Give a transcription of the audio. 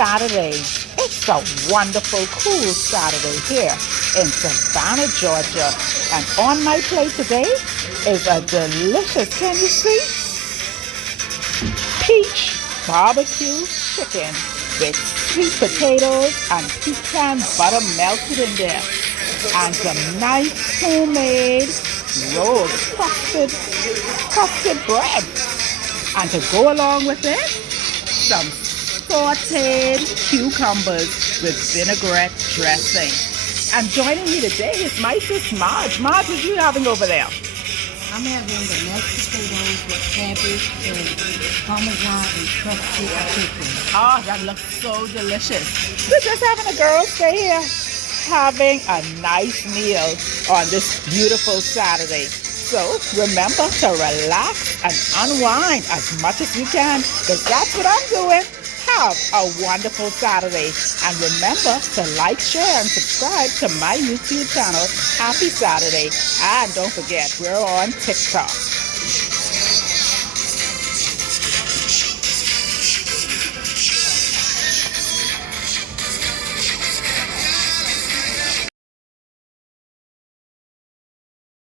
Saturday. It's a wonderful, cool Saturday here in Savannah, Georgia. And on my plate today is a delicious, can you see? Peach barbecue chicken with sweet potatoes and pecan butter melted in there. And some nice homemade roast crusted bread. And to go along with it, some sauteed cucumbers with vinaigrette dressing. And joining me today is my sis Marge. Marge, what are you having over there? I'm having the mashed potatoes with cabbage and parmesan and crusted pecan. Oh, that looks so delicious. We're just having a girls' day here, having a nice meal on this beautiful Saturday. So remember to relax and unwind as much as you can, because that's what I'm doing. Have a wonderful Saturday. And remember to like, share, and subscribe to my YouTube channel. Happy Saturday. And don't forget, we're on TikTok.